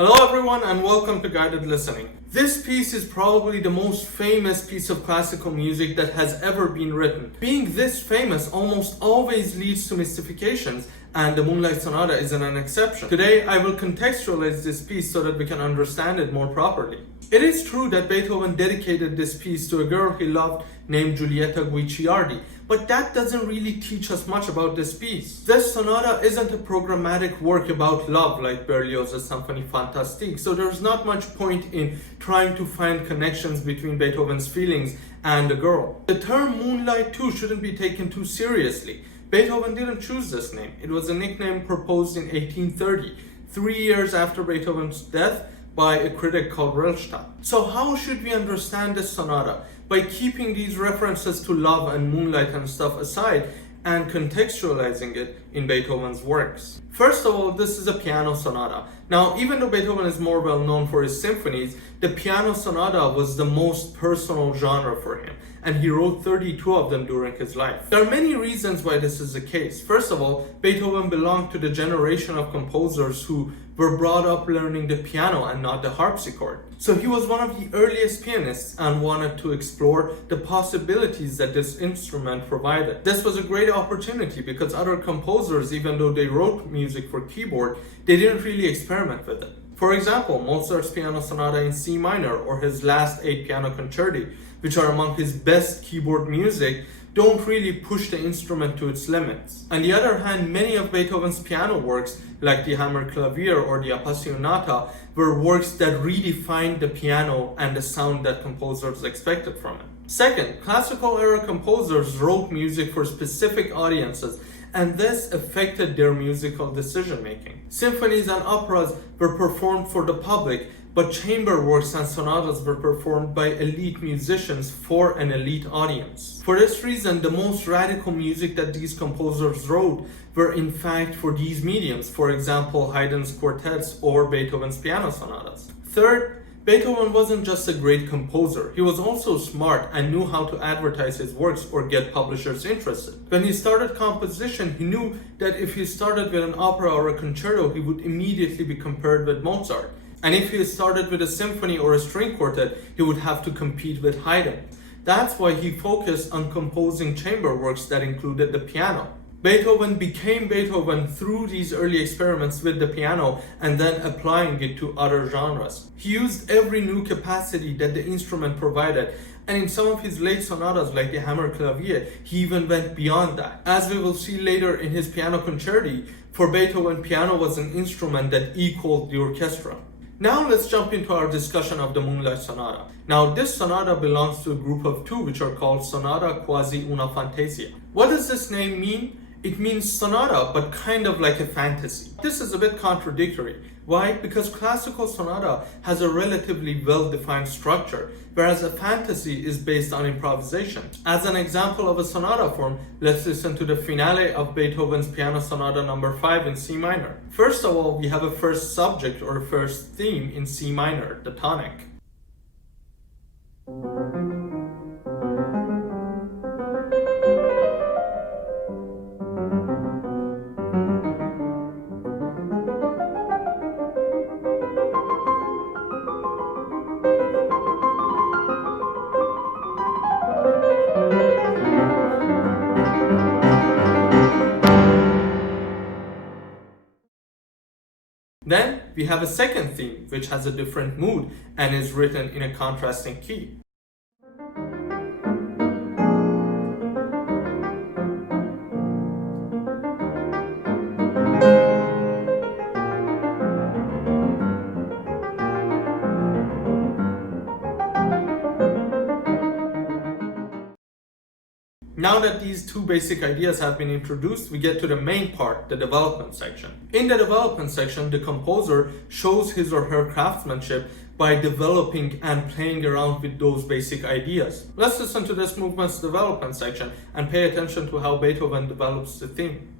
Hello everyone and welcome to Guided Listening. This piece is probably the most famous piece of classical music that has ever been written. Being this famous almost always leads to mystifications, and the Moonlight Sonata isn't an exception. Today I will contextualize this piece so that we can understand it more properly. It is true that Beethoven dedicated this piece to a girl he loved named Giulietta Guicciardi, but that doesn't really teach us much about this piece. This sonata isn't a programmatic work about love like Berlioz's Symphonie Fantastique, so there's not much point in trying to find connections between Beethoven's feelings and the girl. The term Moonlight too shouldn't be taken too seriously. Beethoven didn't choose this name. It was a nickname proposed in 1830, 3 years after Beethoven's death, by a critic called Rellstadt. So how should we understand this sonata? By keeping these references to love and moonlight and stuff aside and contextualizing it in Beethoven's works. First of all, this is a piano sonata. Now, even though Beethoven is more well known for his symphonies, the piano sonata was the most personal genre for him, and he wrote 32 of them during his life. There are many reasons why this is the case. First of all, Beethoven belonged to the generation of composers who were brought up learning the piano and not the harpsichord. So he was one of the earliest pianists and wanted to explore the possibilities that this instrument provided. This was a great opportunity because other composers, even though they wrote music for keyboard, they didn't really experiment with it. For example, Mozart's piano sonata in C minor or his last 8 piano concerti, which are among his best keyboard music, don't really push the instrument to its limits. On the other hand, many of Beethoven's piano works, like the Hammerklavier or the Appassionata, were works that redefined the piano and the sound that composers expected from it. Second, classical era composers wrote music for specific audiences, and this affected their musical decision making. Symphonies and operas were performed for the public, but chamber works and sonatas were performed by elite musicians for an elite audience. For this reason, the most radical music that these composers wrote were in fact for these mediums, for example, Haydn's quartets or Beethoven's piano sonatas. Third, Beethoven wasn't just a great composer, he was also smart and knew how to advertise his works or get publishers interested. When he started composition, he knew that if he started with an opera or a concerto, he would immediately be compared with Mozart. And if he started with a symphony or a string quartet, he would have to compete with Haydn. That's why he focused on composing chamber works that included the piano. Beethoven became Beethoven through these early experiments with the piano and then applying it to other genres. He used every new capacity that the instrument provided, and in some of his late sonatas like the Hammerklavier, he even went beyond that. As we will see later in his piano concerti, for Beethoven, piano was an instrument that equaled the orchestra. Now let's jump into our discussion of the Moonlight Sonata. Now this sonata belongs to a group of 2 which are called Sonata quasi una fantasia. What does this name mean? It means sonata, but kind of like a fantasy. This is a bit contradictory. Why? Because classical sonata has a relatively well-defined structure, whereas a fantasy is based on improvisation. As an example of a sonata form, let's listen to the finale of Beethoven's Piano Sonata No. 5 in C minor. First of all, we have a first subject or a first theme in C minor, the tonic. Then we have a second theme, which has a different mood and is written in a contrasting key. Now that these 2 basic ideas have been introduced, we get to the main part, the development section. In the development section, the composer shows his or her craftsmanship by developing and playing around with those basic ideas. Let's listen to this movement's development section and pay attention to how Beethoven develops the theme.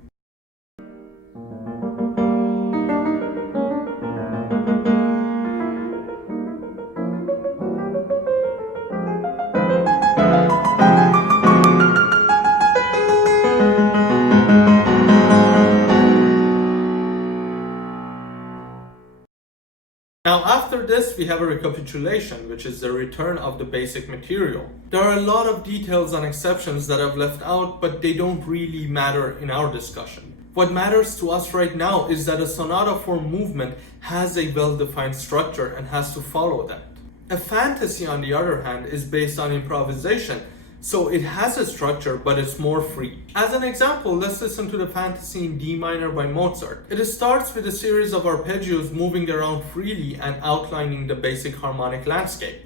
Now after this we have a recapitulation, which is the return of the basic material. There are a lot of details and exceptions that I've left out, but they don't really matter in our discussion. What matters to us right now is that a sonata form movement has a well-defined structure and has to follow that. A fantasy, on the other hand, is based on improvisation, so it has a structure, but it's more free. As an example, let's listen to the fantasy in D minor by Mozart. It starts with a series of arpeggios moving around freely and outlining the basic harmonic landscape.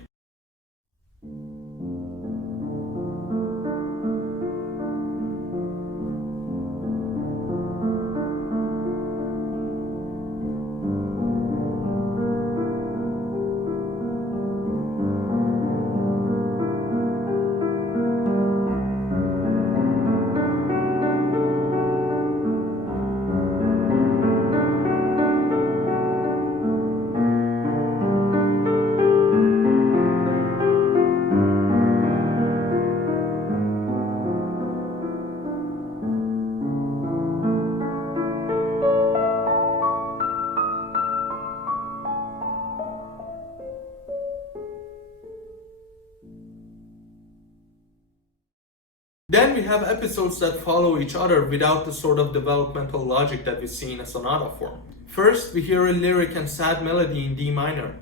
Then we have episodes that follow each other without the sort of developmental logic that we see in a sonata form. First, we hear a lyric and sad melody in D minor.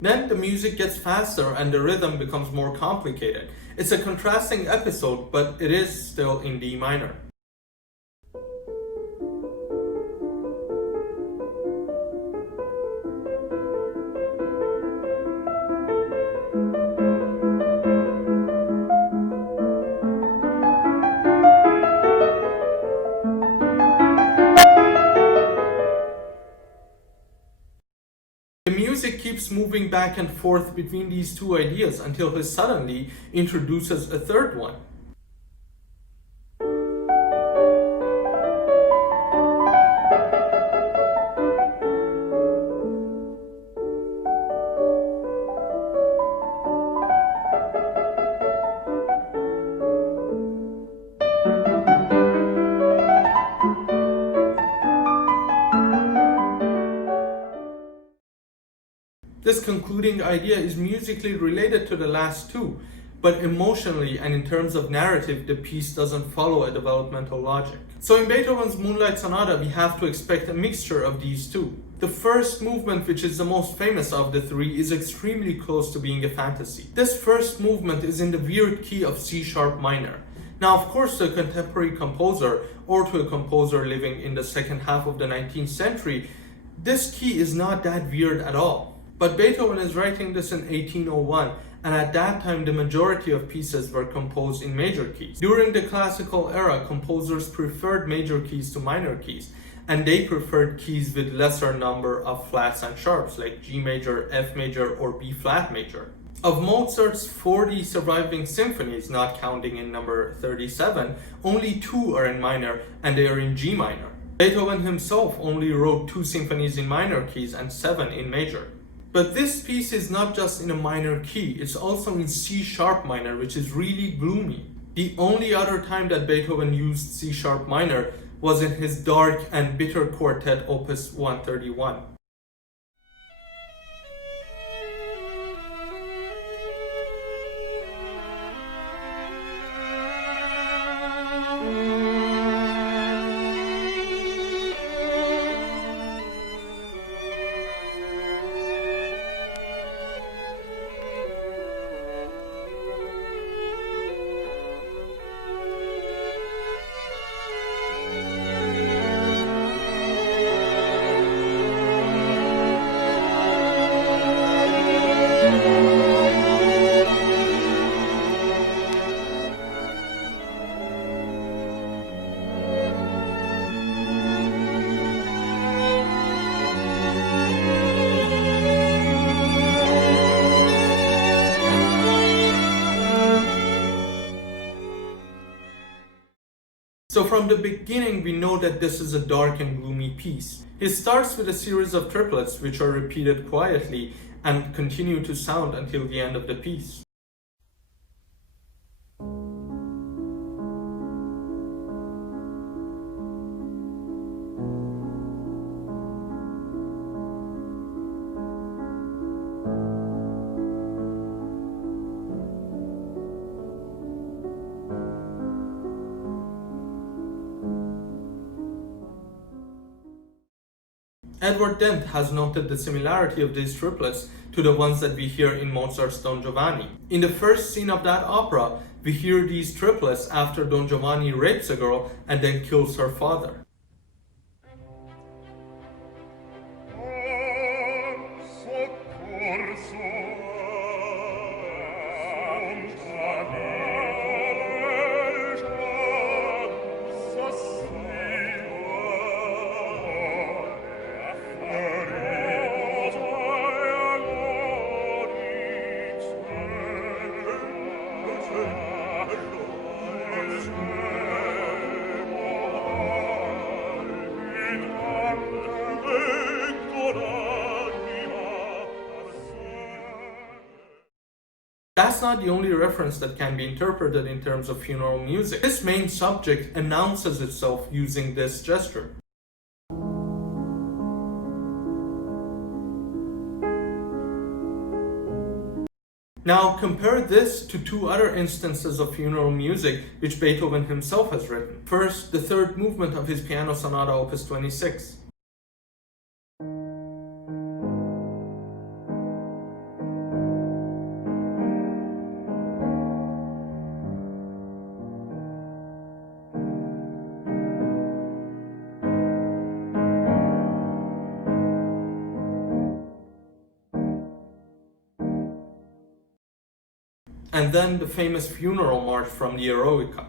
Then the music gets faster and the rhythm becomes more complicated. It's a contrasting episode, but it is still in D minor. The music keeps moving back and forth between these two ideas until he suddenly introduces a third one. This concluding idea is musically related to the last two, but emotionally and in terms of narrative, the piece doesn't follow a developmental logic. So in Beethoven's Moonlight Sonata, we have to expect a mixture of these two. The first movement, which is the most famous of the three, is extremely close to being a fantasy. This first movement is in the weird key of C sharp minor. Now, of course, to a contemporary composer or to a composer living in the second half of the 19th century, this key is not that weird at all. But Beethoven is writing this in 1801, and at that time the majority of pieces were composed in major keys. During the classical era, composers preferred major keys to minor keys, and they preferred keys with lesser number of flats and sharps, like G major, F major, or B flat major. Of Mozart's 40 surviving symphonies, not counting in number 37, only 2 are in minor, and they are in G minor. Beethoven himself only wrote 2 symphonies in minor keys and 7 in major. But this piece is not just in a minor key, it's also in C sharp minor, which is really gloomy. The only other time that Beethoven used C sharp minor was in his dark and bitter quartet opus 131. So from the beginning, we know that this is a dark and gloomy piece. It starts with a series of triplets which are repeated quietly and continue to sound until the end of the piece. Edward Dent has noted the similarity of these triplets to the ones that we hear in Mozart's Don Giovanni. In the first scene of that opera, we hear these triplets after Don Giovanni rapes a girl and then kills her father. That's not the only reference that can be interpreted in terms of funeral music. This main subject announces itself using this gesture. Now compare this to two other instances of funeral music which Beethoven himself has written. First, the third movement of his piano sonata opus 26. And then the famous funeral march from the Eroica.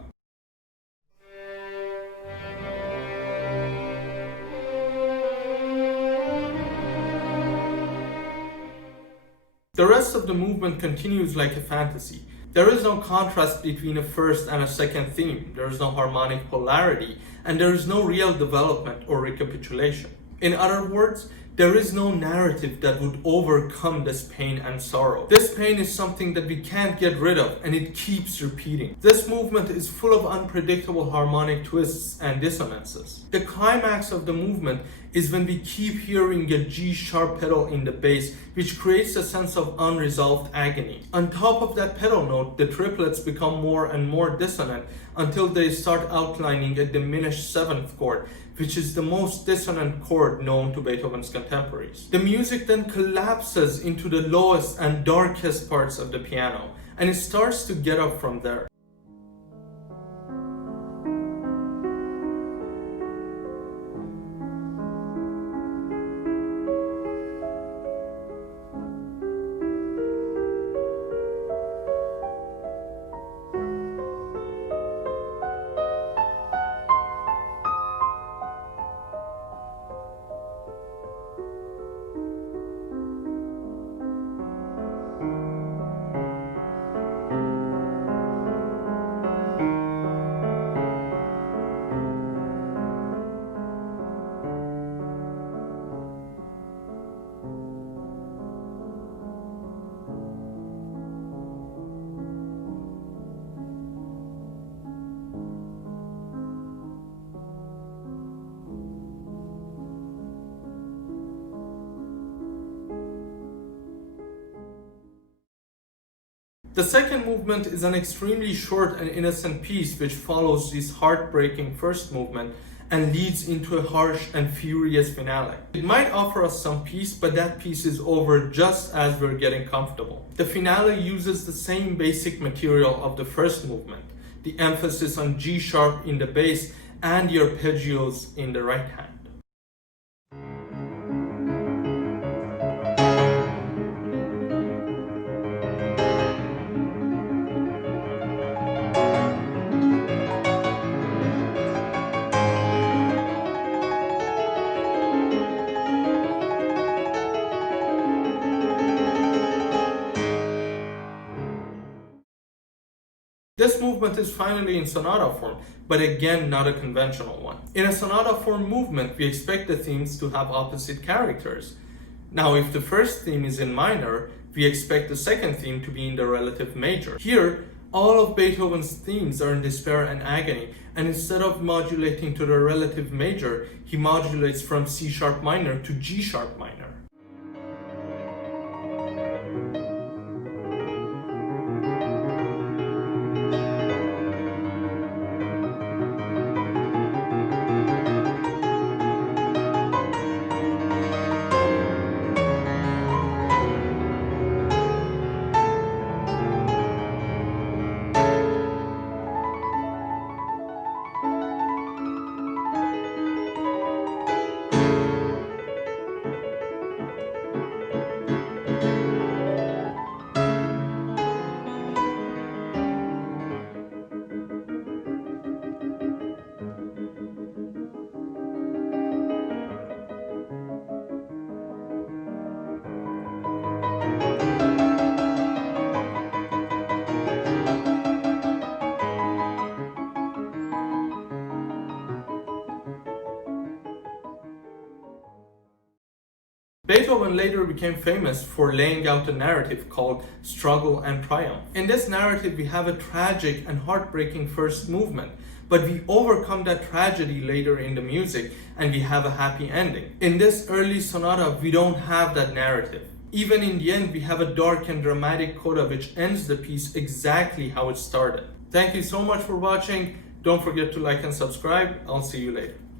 The rest of the movement continues like a fantasy. There is no contrast between a first and a second theme, there is no harmonic polarity, and there is no real development or recapitulation. In other words, there is no narrative that would overcome this pain and sorrow. This pain is something that we can't get rid of, and it keeps repeating. This movement is full of unpredictable harmonic twists and dissonances. The climax of the movement is when we keep hearing a G sharp pedal in the bass, which creates a sense of unresolved agony. On top of that pedal note, the triplets become more and more dissonant until they start outlining a diminished seventh chord, which is the most dissonant chord known to Beethoven's contemporaries. The music then collapses into the lowest and darkest parts of the piano, and it starts to get up from there. The second movement is an extremely short and innocent piece which follows this heartbreaking first movement and leads into a harsh and furious finale. It might offer us some peace, but that peace is over just as we're getting comfortable. The finale uses the same basic material of the first movement, the emphasis on G sharp in the bass and the arpeggios in the right hand. This movement is finally in sonata form, but again not a conventional one. In a sonata form movement, we expect the themes to have opposite characters. Now, if the first theme is in minor, we expect the second theme to be in the relative major. Here, all of Beethoven's themes are in despair and agony, and instead of modulating to the relative major, he modulates from C sharp minor to G sharp minor. Beethoven later became famous for laying out a narrative called Struggle and Triumph. In this narrative, we have a tragic and heartbreaking first movement, but we overcome that tragedy later in the music and we have a happy ending. In this early sonata, we don't have that narrative. Even in the end, we have a dark and dramatic coda which ends the piece exactly how it started. Thank you so much for watching. Don't forget to like and subscribe. I'll see you later.